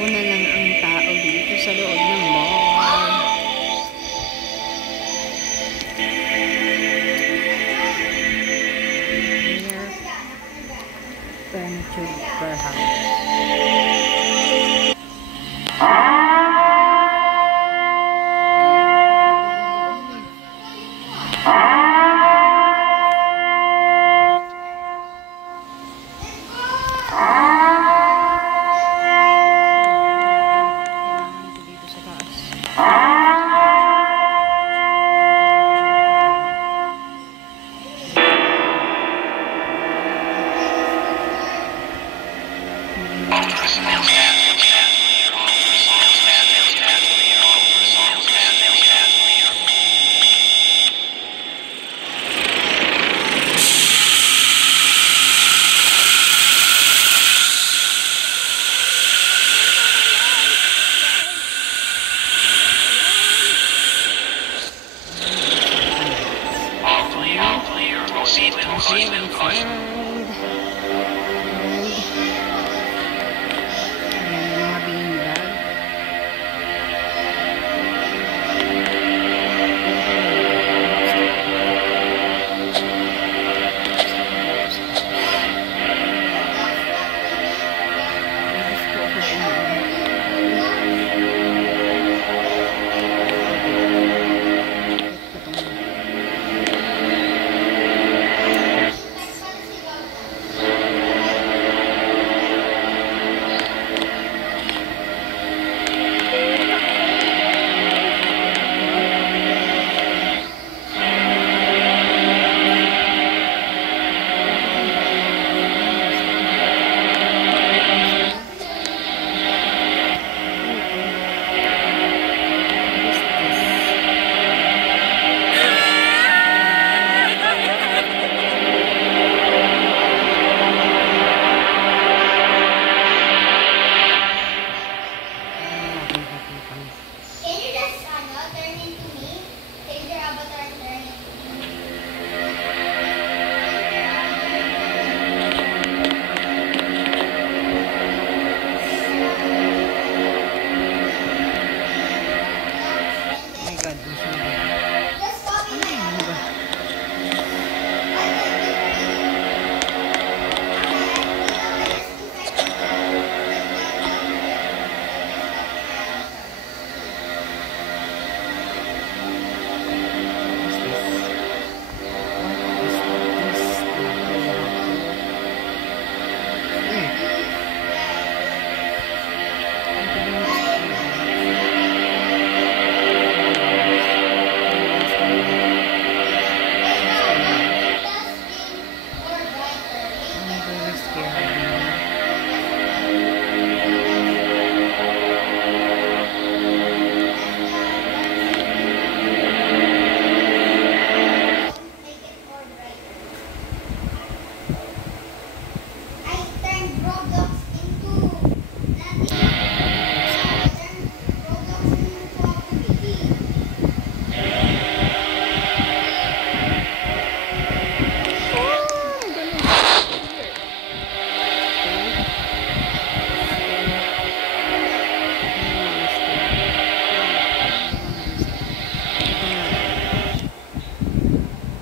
Ako na lang ang tao dito sa loob ng mall. Here, furniture warehouse.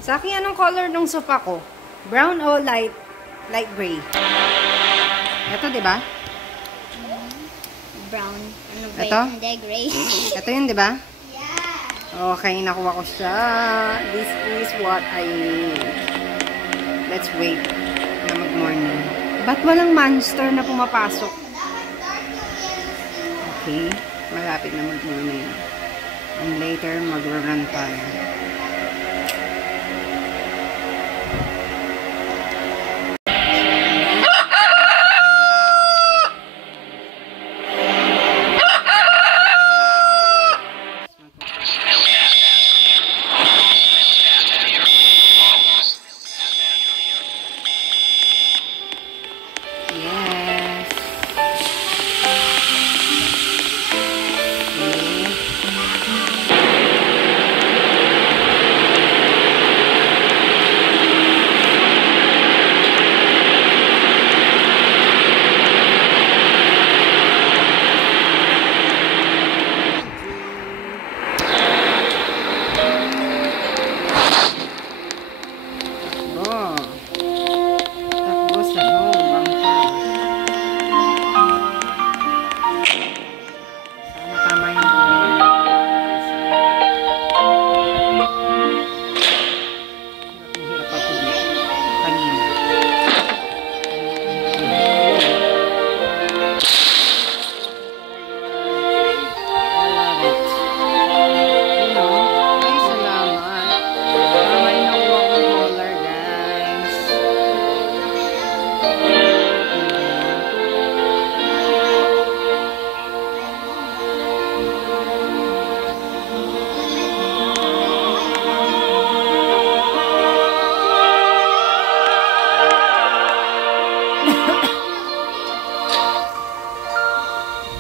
Sa akin, anong color ng sofa ko? Brown o light gray? Ito, di ba? Brown. Ano gray? Ito? Hindi, gray. Ito yun, di ba? Yeah. Okay, nakuha ko siya. This is what I need. Let's wait na mag-morning. Ba't walang monster na pumapasok? Okay, malapit na mag-morning. And later, mag-run tayo.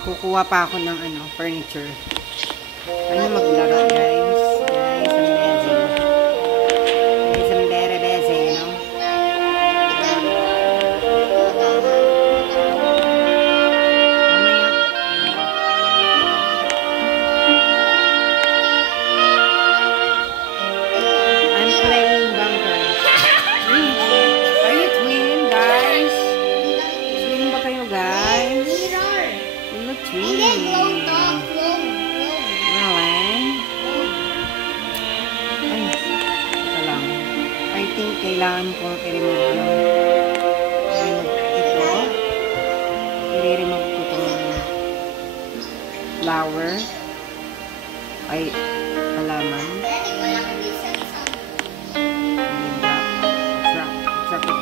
Kukuha pa ako ng furniture. Ano maglaro, guys? Guys, I'm busy. Guys, I'm very busy, you know? Mamaya. I'm playing bunker. Are you twin, guys? Twin ba kayo, guys? Hello, twin. I think kailangan kong i-remove ito. I-remove ko itong flower. Ay, halaman. Drop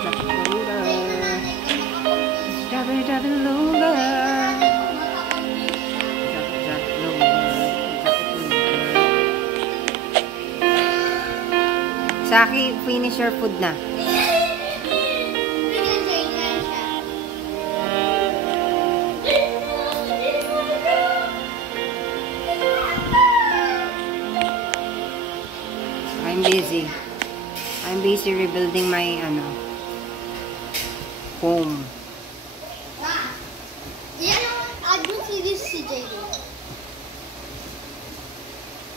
it lower. Drop it lower. Saki, finish your food na. I'm busy rebuilding my home. I don't see this CJ.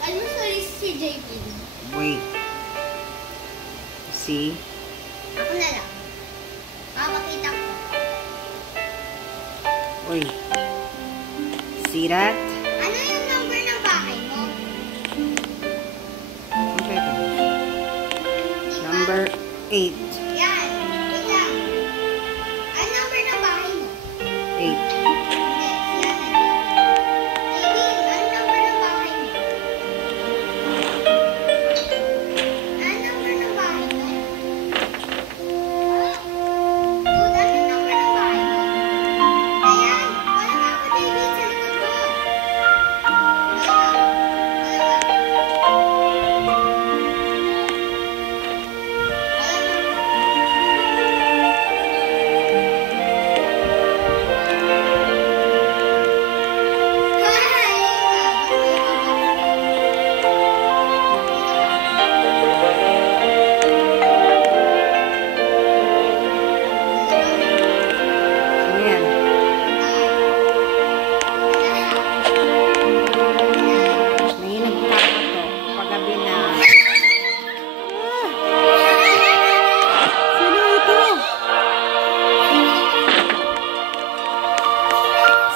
I don't see this CJ. Wait. See? Ako na lang. Makakita ko. Uy. See that? Ano yung number ng bahay mo? Okay. Number 8. Yan. Wait lang. Ano number ng bahay mo? 8.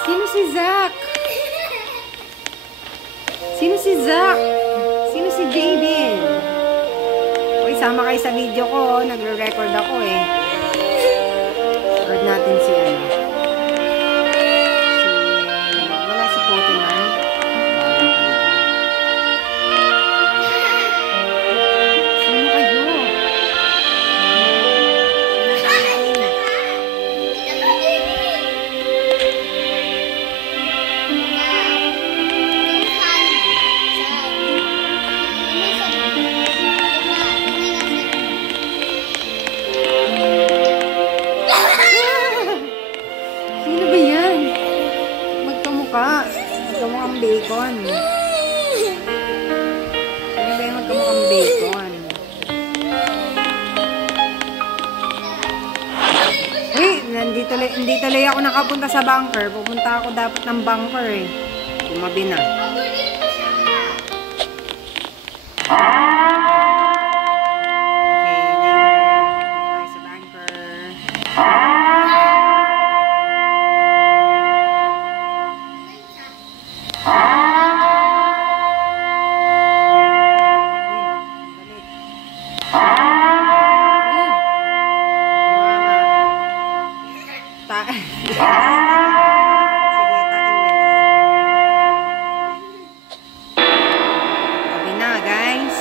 Sino si Zach? Sino si Jaden? O, isama kayo sa video ko. Nagre-record ako eh. Record natin si wala si Potinar. Sino kayo? Magkamukhang bacon. Ano ba yung magkamukhang bacon? Uy, hindi tuloy ako nakapunta sa bunker. Pupunta ako dapat ng bunker eh. Tumabi na. Okay, later. Bye sa bunker. Sige, sabi na guys,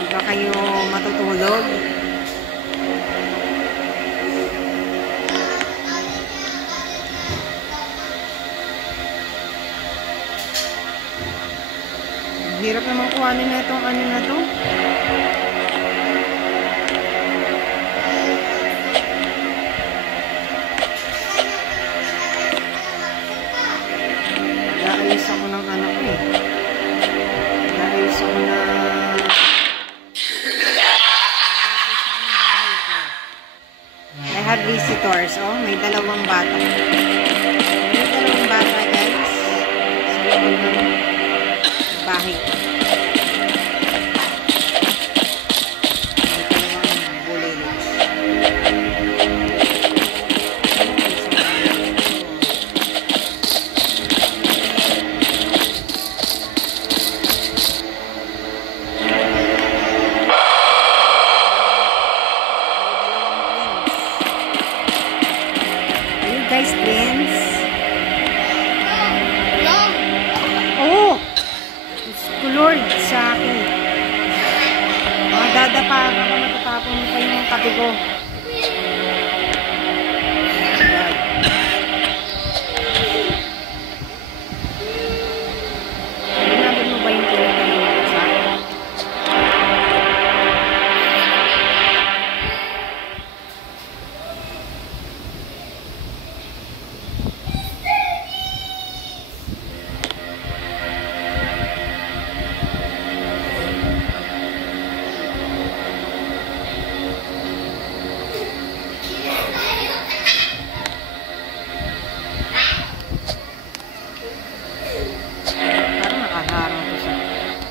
di ba kayo matutulog? Hirap naman kuhanin na itong ano na to. Nag-aayos ako ng ano ko eh. Nag-aayos ako na... I have visitors. Oh, may dalawang bata. May dalawang bata, guys. Sa loob ng bahay. May dalawang bulilis. Guys, twins. Oh! It's Lord sa akin. Mga dadapa ka pa, matatapon mo pa yung kape ko. Ginagod mo ba yung tinatayin mo sa akin?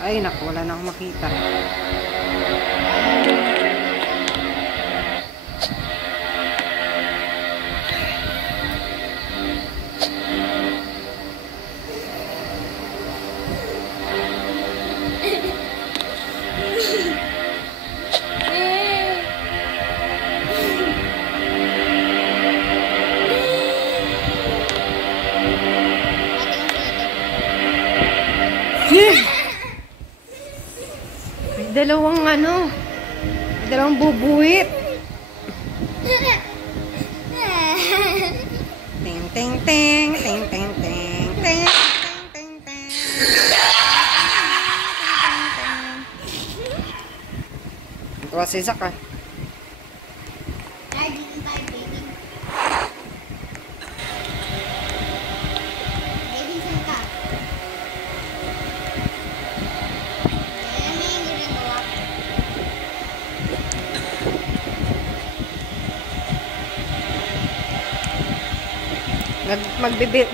Ay, naku, wala na akong makita. Dalawang ano, dalawang bubuwit. Ting ting ting ting ting ting ting ting ting. Ito si Zak ah.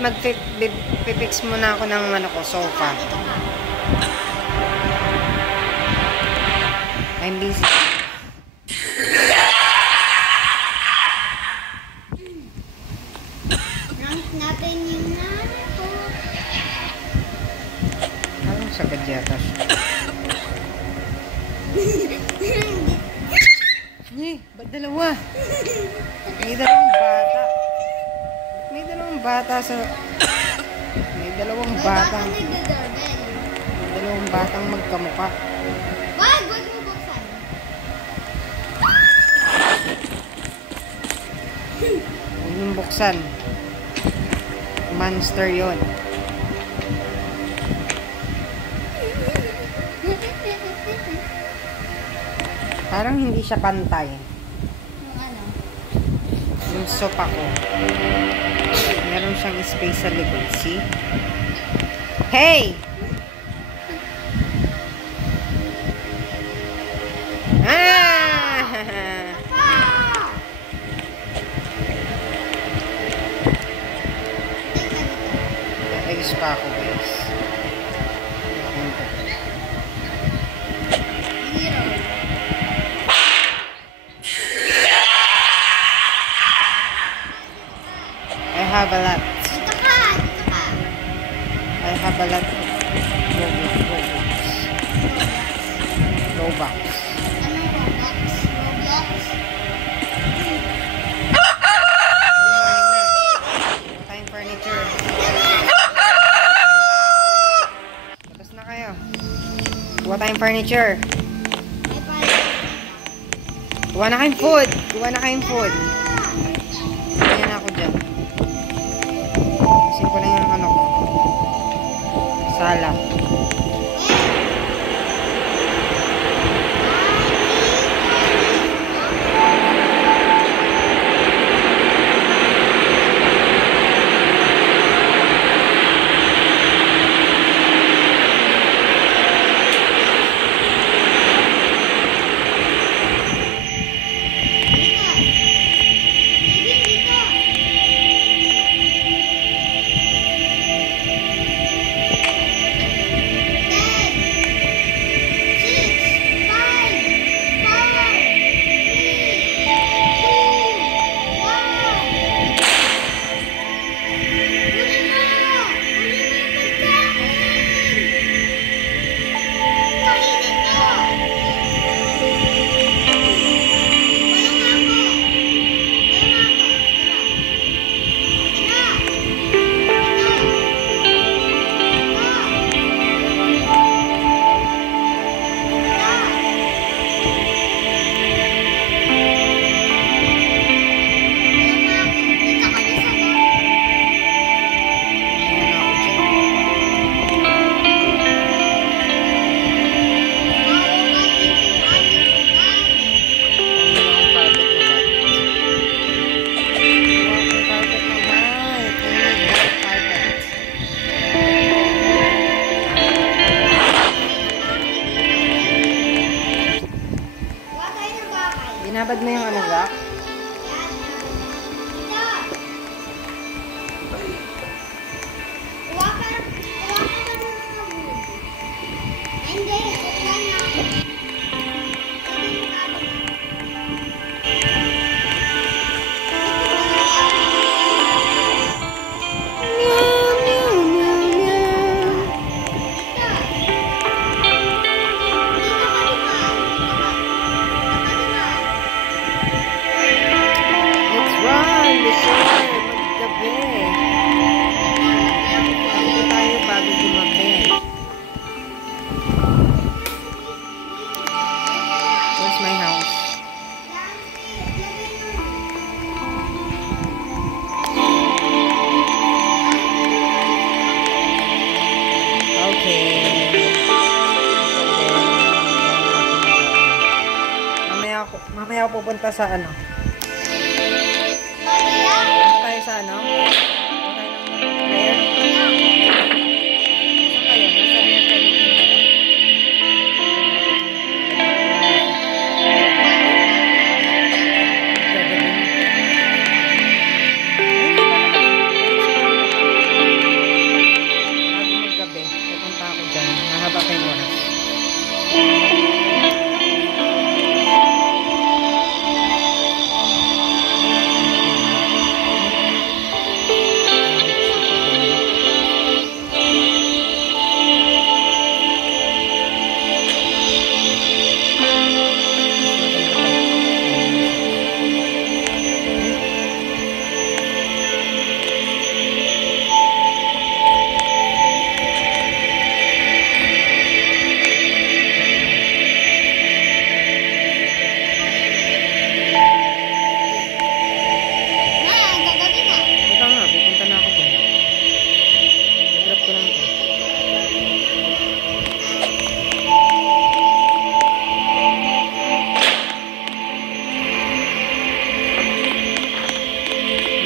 Mag-fix muna ako ng ano ko, sofa. I'm busy. Rank natin yung nanay ko. Anong sagad yata siya? Ba't dalawa? May dalawang bata. May dalawang bata sa... May dalawang batang... May dalawang batang magkamukha. Wag mo buksan. Huwag mong buksan. Monster yon. Parang hindi siya pantay. Yung ano? Yung sopa ko. Meron siyang space sa likod. See? Hey! Ah! Ayos pa ako, guys. I have a lot. Dito ka! I have a lot of Robux. Anong Roblox? Roblox? Time furniture. Labas na kayo. Kuha tayong furniture. Kuha na kayong food. Kuha na kayong food. Kaya na ako dyan. Isin ko na yung ano ko. Sala. papunta sa ano? Mamaya. Punta tayo sa ano? Punta tayo ng prayer? Saan kayo? Nasa prayer tayo dito. Bago maggabi, pupunta ako dyan. Mahaba pa yung oras. Gagabi na. Teka nga, pupunta na ako dyan. I-drop ko lang ito.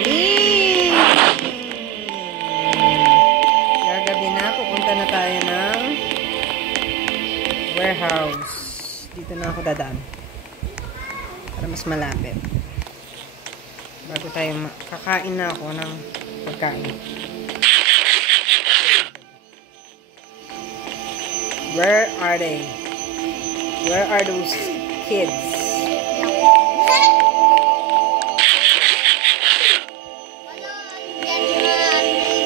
Yee! Gagabi na, pupunta na tayo ng warehouse. Dito na ako dadaan. Para mas malapit. Bago tayo kakain na ako ng pagkain. Where are they? Where are those kids?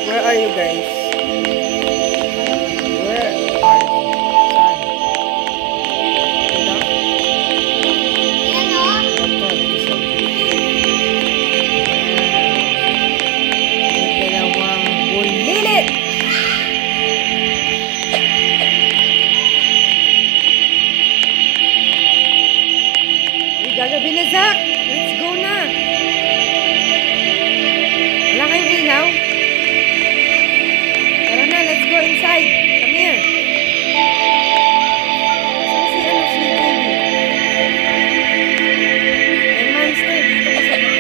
Where are you guys? Where are you? Saan? Dito? Yan o. Ito, dito sa may dalawang bulilit! Uy, gagabi na, Zach! Let's go na! Wala kayong ilaw? Tara na, let's go inside! Come here! Saan si ano, si JB? May monster dito ka sa mga.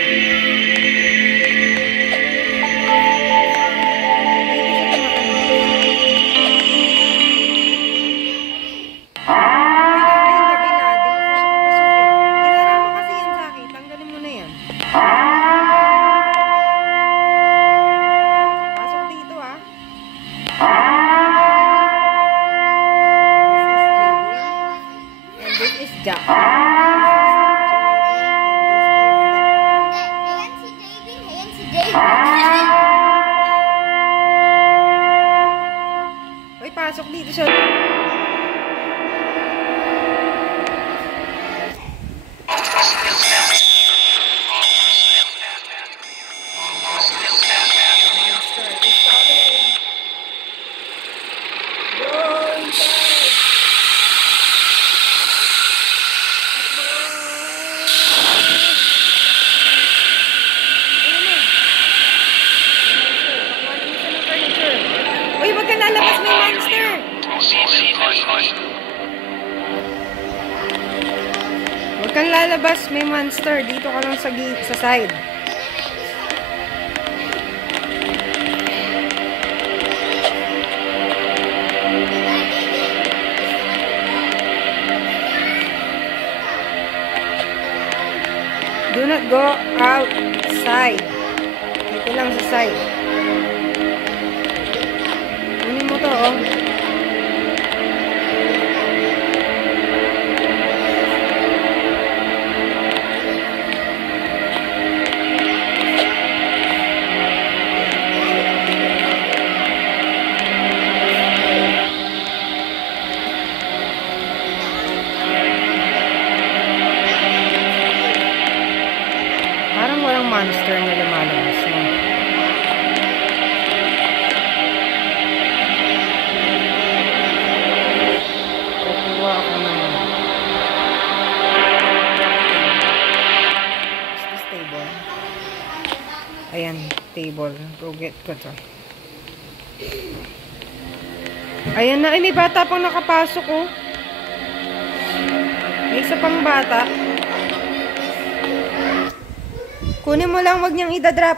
Pasok dito ah. This is Jack. Ayan si JB. Ayan si JB. Uy, pasok dito siya. Uy, wag ka lalabas, may monster! Wag kang lalabas, may monster. Dito ka lang sa side. Do not go outside. Dito lang sa side. Kunin mo to, oh. Parang walang monster na lumalabas, no? Kukuha ako ng... Is this table? Ayan, table. Go get ko to. Ayan na. Ay, may bata pang nakapasok, oh. May isa pang bata. Kunin mo lang, wag niyang idadrop.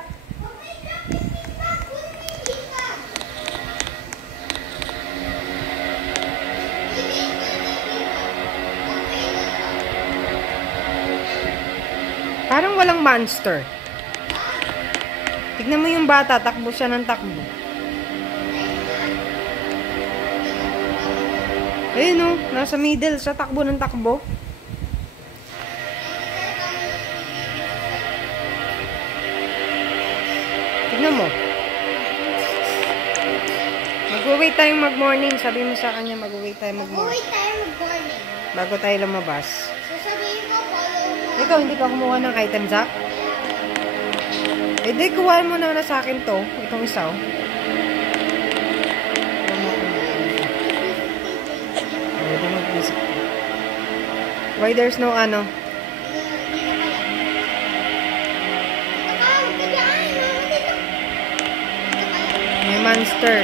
Parang walang monster. Tignan mo yung bata, takbo siya ng takbo. Ayun o, nasa middle siya, takbo ng takbo. Tignan mo. Mag-wait tayong mag-morning. Sabi mo sa kanya, mag-wait tayong mag-morning. Mag-wait tayo mag-morning. Bago tayo lumabas. Sasabihin ko, follow mo. Ikaw, hindi ka kumuha ng item, Zach? Eh, di, kuhaan mo na sa akin to. Itong isa, oh. Pwede mag-visit. Why there's no ano? May monster.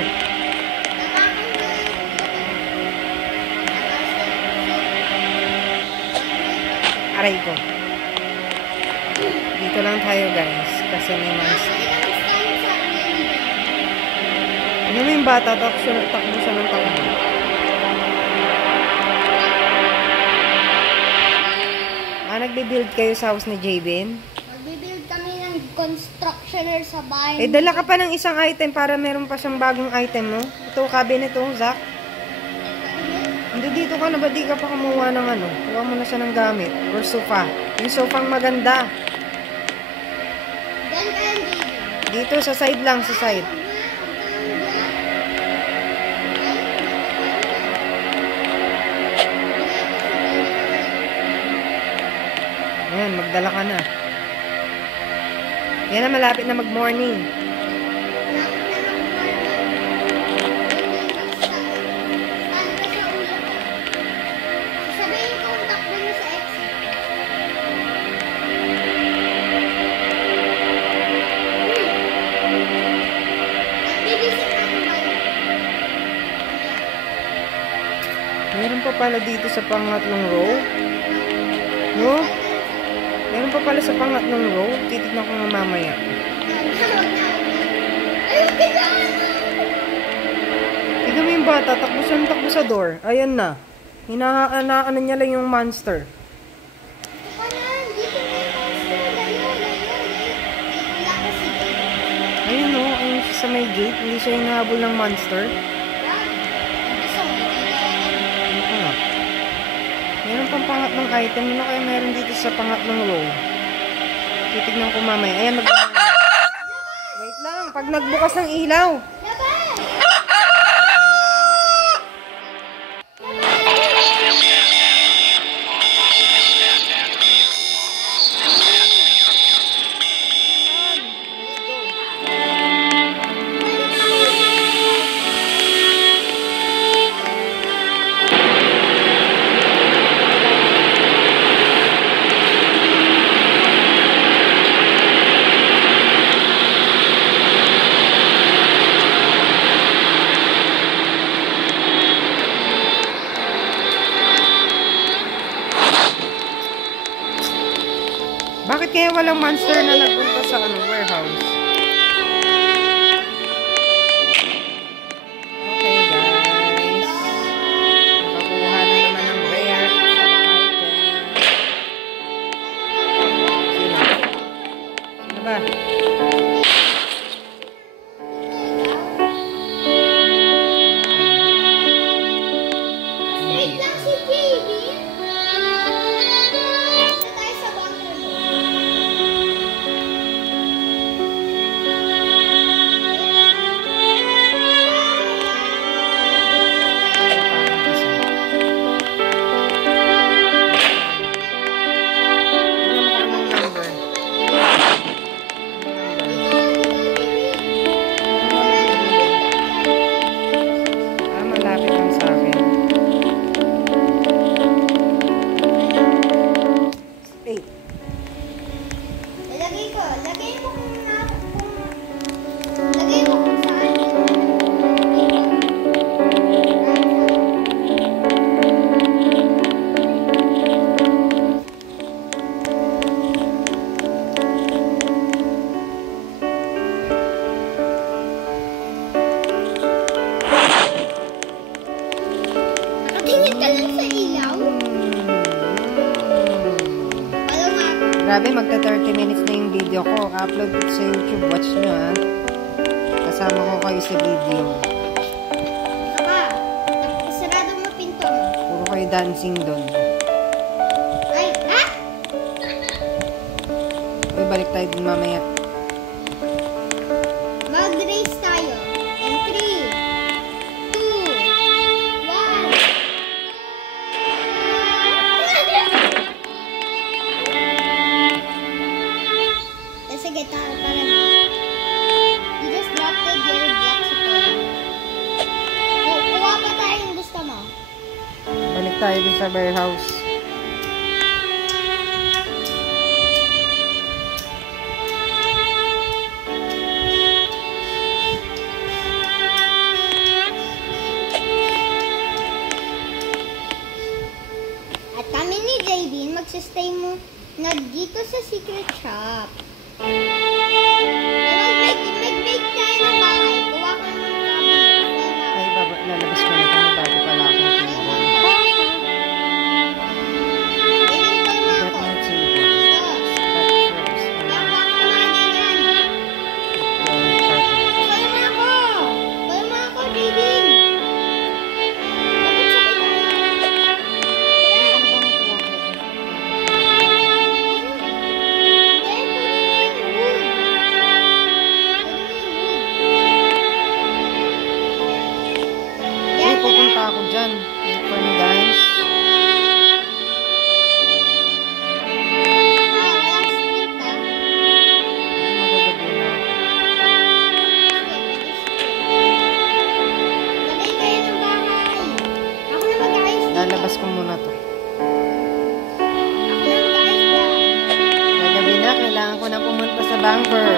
Aray ko. Dito lang tayo, guys. Kasi may monster. Ano mo yung bata? Takbo siya ng takbo. Nagbe-build kayo sa house ni Jabin? Magbe-build kami ng constructioner sa bahay. Eh, dala ka pa ng isang item para meron pa siyang bagong item, no? Ito, cabinet, oh, Zach. Hindi, dito ka na ba? Di ka pa kumuha ng ano? Kuha mo na siya ng gamit. Or sofa. Yung sofang maganda. Diyan ka yan, Dito, sa side lang, sa side. Ayan, magdala ka na. Yan na, malapit na mag-morning. Sasabihin ko kung takbo mo sa exit. Bibisip natin ba yun? Meron pa pala dito sa pangatlong row. No? Meron pa pala sa pangatlong row. Titignan ko nga mamaya. Ayun, tignan! Tignan mo yung bata. Takbo siya ng takbo sa door. Ayan na. Hinahaan niya lang yung monster. Kanan, dito na yung monster. Layo. Wala kasi dito. Ayun no. Ayun siya sa may gate. Hindi siya hinahabol ng monster. Ano ka nga? Meron pang pangatlong item. Ano kaya meron dito sa pangatlong row? Titignan ko mamaya. Ayan, wait lang. Pag nagbukas ng ilaw. Bakit kaya walang monster na nagpunta sa warehouse? Okay, guys. Nakakuha na naman ng rare item. Sino? Sino ba? Straight lang si JB. Dito tayo sa bunker doon. Tignan mo kung anong number. i-upload ko sa YouTube. Watch nyo ha. Kasama ko kayo sa video. Saka, sarado mo pinto mo. Puro kayo dancing doon. Ay, ah! Uy, balik tayo din mamaya. Mag-race tayo. In 3, 2, 1. Sige, para na. You just dropped the yellow block support. Kuha pa tayo yung gusto mo. Balik tayo din sa warehouse. At kami ni Jaylin magsistay mo na dito sa secret shop. Mag-make tayo ng bahay. Kuha ka ng cabinet. Ay, lalabas ko na ito. Bago pala akong table. Ilan Got mo ako? my table. Ito. But first, Kuha ka na yan. yung carpet. Kuha mo ako. Kuha mo ako, Jaylin. Dapat sabay tayo. Uy, pupunta ako dyan. Wait for me, guys. Magagabi na. Lalabas ko muna to. Gagabi na, kailangan ko na pumunta sa bunker.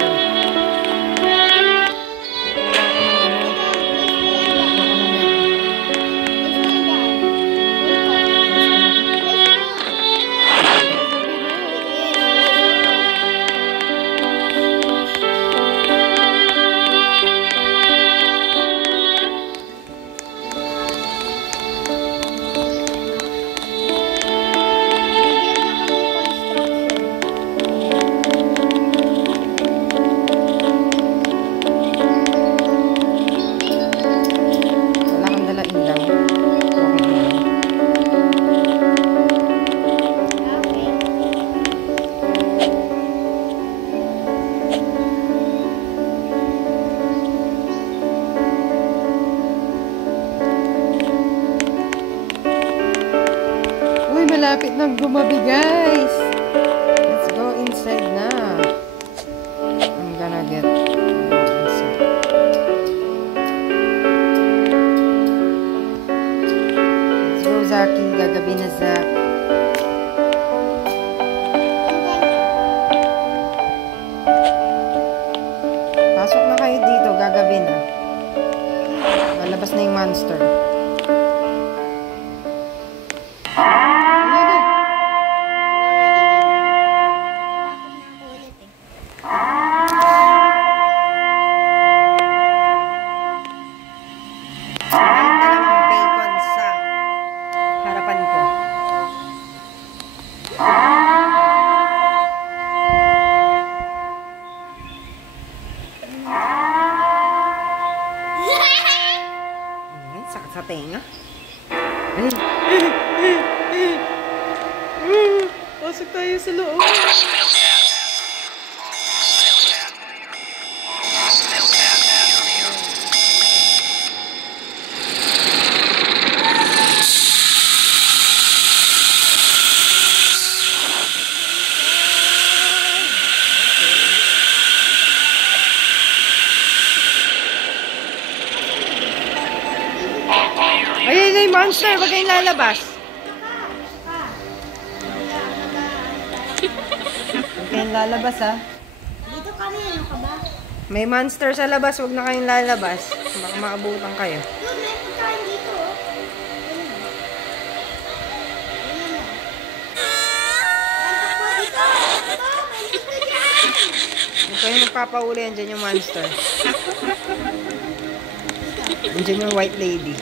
Wala kang dala ilaw. Okay lang. Uy, malapit nang gumabi, guys. Let's go inside na. I'm gonna go inside. Let's go, Zaki. Gagabi na, Zak. Pasok na kayo dito. Gagabi na. Malabas na yung monster. Ayan na. Ang dalawang bacon sa harapan ko. Ayan, sakit sa tenga. Ay. Pasok tayo sa loob. Ayun na yung monster. Huwag kayong lalabas. Huwag kayong lalabas, ha. Dito kami, ano ka ba? May monster sa labas. Huwag na kayong lalabas. Baka makabutan kayo. Dude, may pagkain dito, oh. Ayun, oh. Ayun, oh. Antak po dito! Ito, may dito dyan! Huwag kayong magpapauli. Andyan yung monster. Andyan yung white lady.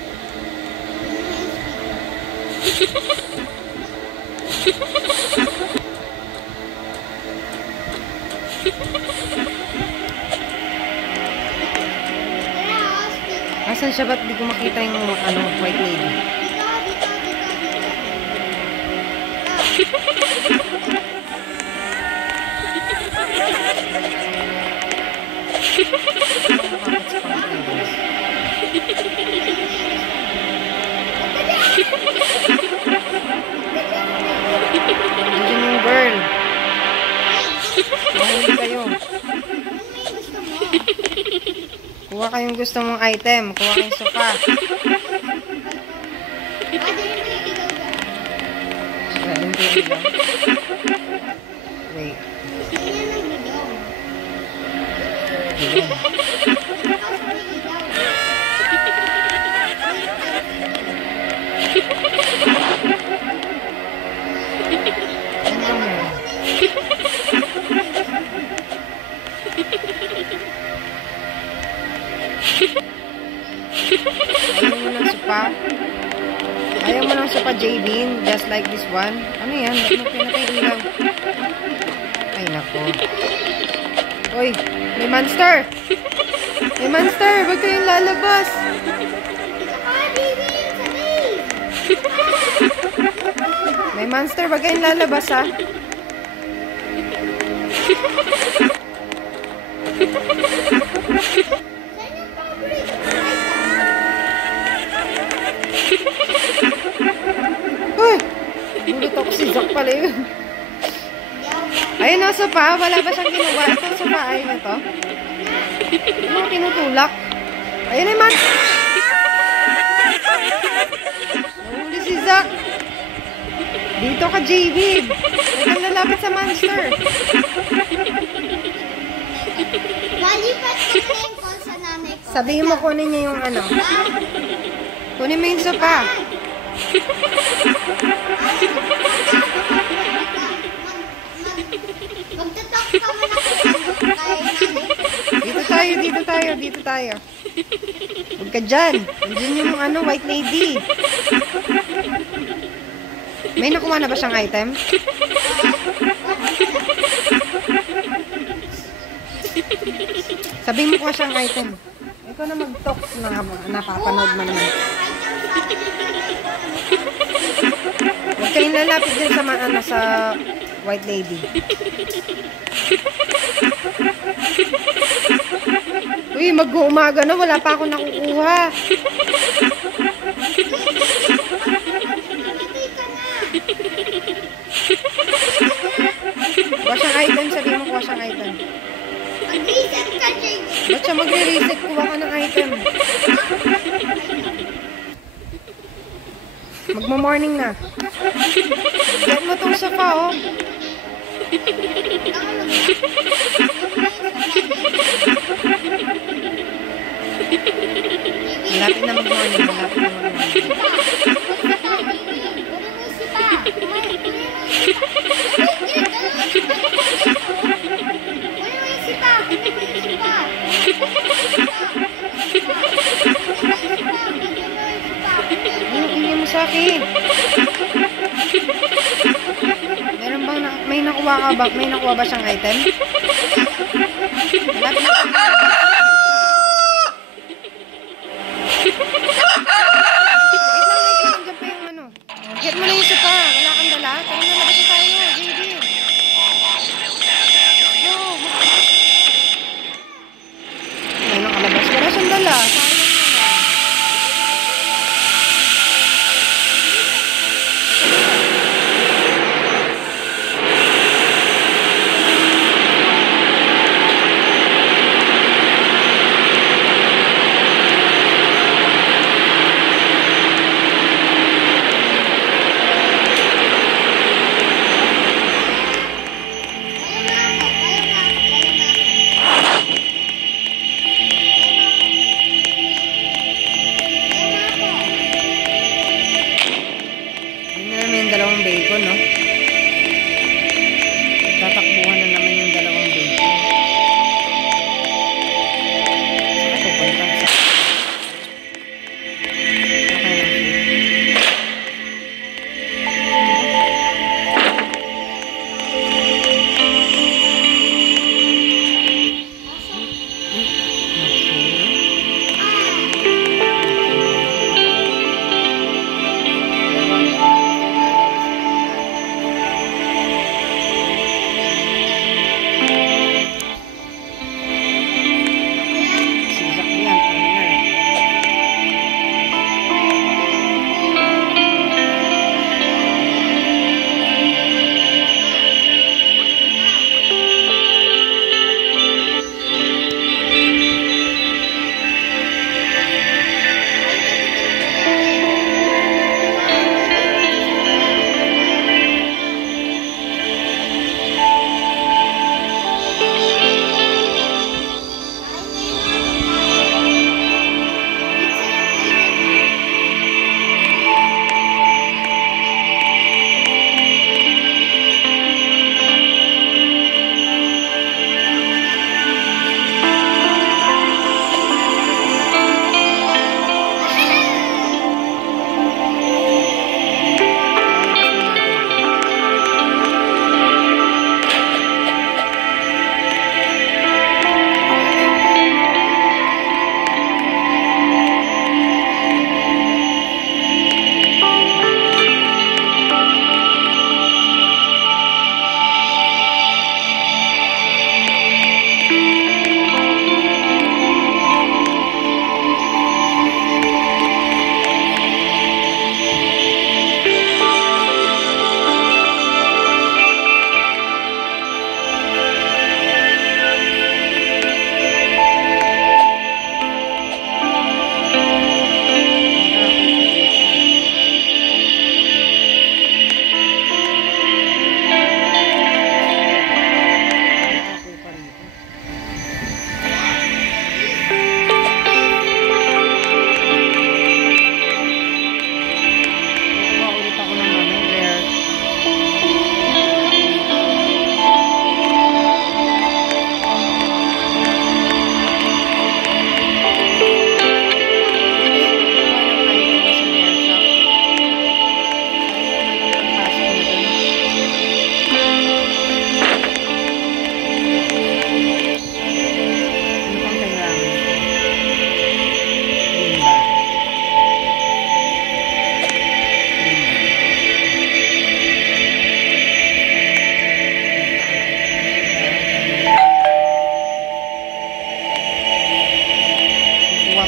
Nasaan siya? Ba't di ko makita yung ano, white lady? Dito. Nandiyan yung girl. Mahuli kayo. Kuha kayong gusto mong item. Kuha kayong sofa. Galing ko yun lang. Wait. Ano ba meron? Ayaw mo ng sopa? Ayaw mo ng sopa, J-Bean? Just like this one? Ano yan? Ba't mo pinatay ilaw? Ay, nako. Uy, may monster! May monster! Huwag kayong lalabas! May monster! Huwag kayong lalabas, ha? Uy! Gulit ako si Zack pala yun. Ayun, nasa pa. Wala ba siyang ginawa? Ito sa paay na to. Ano tinutulak? Ayun ay man. Nahuli si Zack. Dito ka, JB. Huwag kang lalapit sa monster. Malipat ko na yung call sa nanay ko. Sabihin mo kunin niya yung ano. Kunin mo yung sopa. Magtatalk ka muna kay nanay. Dito tayo. Huwag ka dyan. Nandiyan yung ano, white lady. May nakuha na ba siyang item? Sabihin mo kuha siyang item. Ikaw na mag-talk na napapanood mo naman. Huwag kayong lalapit din sa ano, sa white lady. Uy, mag-uumaga na. Wala pa ako nakukuha. Kuha siyang item. Sabihin mo kuha siyang item. Mag-reset ka, JB. Ba't siya magre-reset? Kuha ka ng item. Magmo-morning na. Get mo tong sofa, oh. Malapit na mag-morning. Hindi mo sa akin. Meron bang may nakuha ka ba? May nakuha ba siyang item? Malapit na. Get mo na yung sopa. Wala kang dala. Tayo na labas tayo. JD. Let's go. Ayun ang kalabas. Wala siyang dala.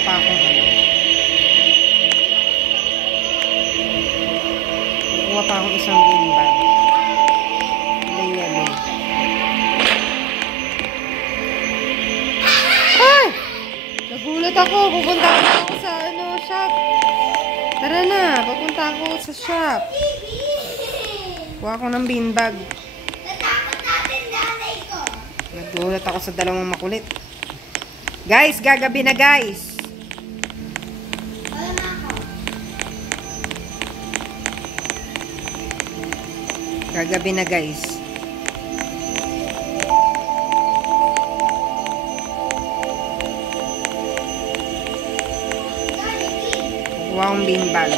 pa akong ano. Kukuha pa akong isang beanbag. Kulay yellow. Ay! Nagulat ako. Pupunta ako sa shop. Tara na. Pupunta ako sa shop. Kuha ako ng beanbag. Natakot natin nanay ko. Nagulat ako sa dalawang makulit. Guys, gagabi na guys. Wala na ako. Gagabi na guys. Kuha akong beanbag.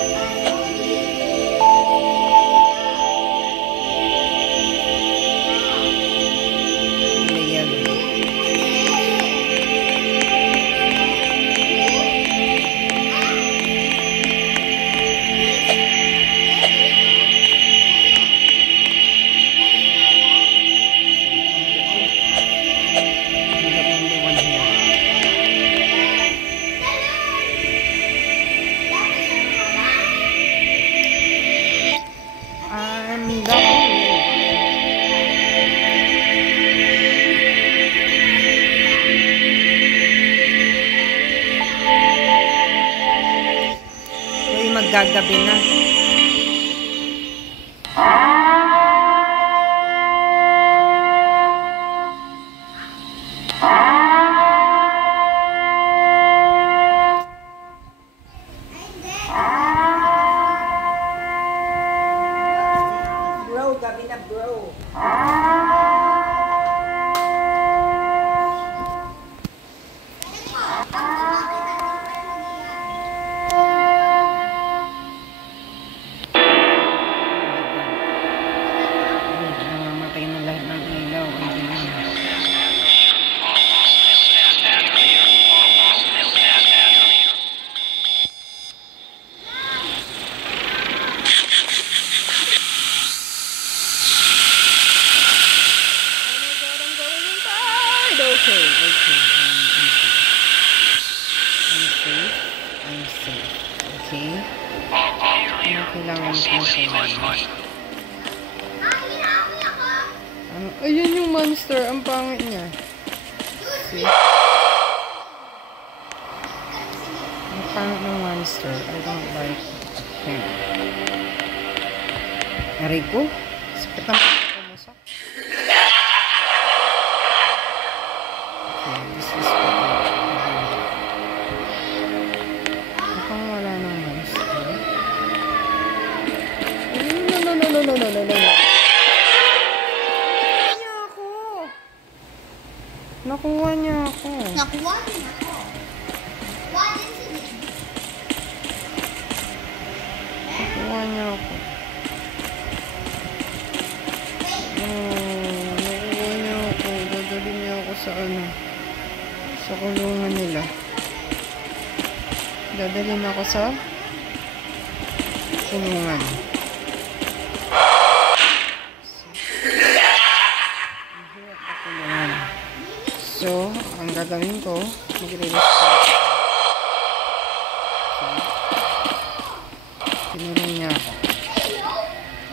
Maggagabi na. Bro, gabi na bro. Namamatay na lahat ng ilaw. Okay. I'm safe. Okay? Ano kailangan ko sa ano? Ayun yung monster. Ang pangit niya. See? Ang pangit ng monster. I don't like him. Aray ko? Sakit ang pumusak. Okay, this is mukhang wala ng monster. No. Nakuha niya ako. Nakuha din ako. Nakuha din si Nick. Nakuha niya ako. Nakuha niya ako. Dadalhin niya ako sa sa kulungan nila. Dadalhin ako sa kulungan. So, ang gagawin ko, mag-release ko. Tinulong niya ako.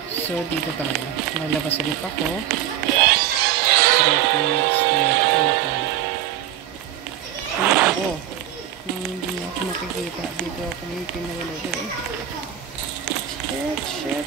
So, dito tayo. Malabas ulit ako. Ako. Nang hindi ako makikita. Dito ako may pinawala. Shit.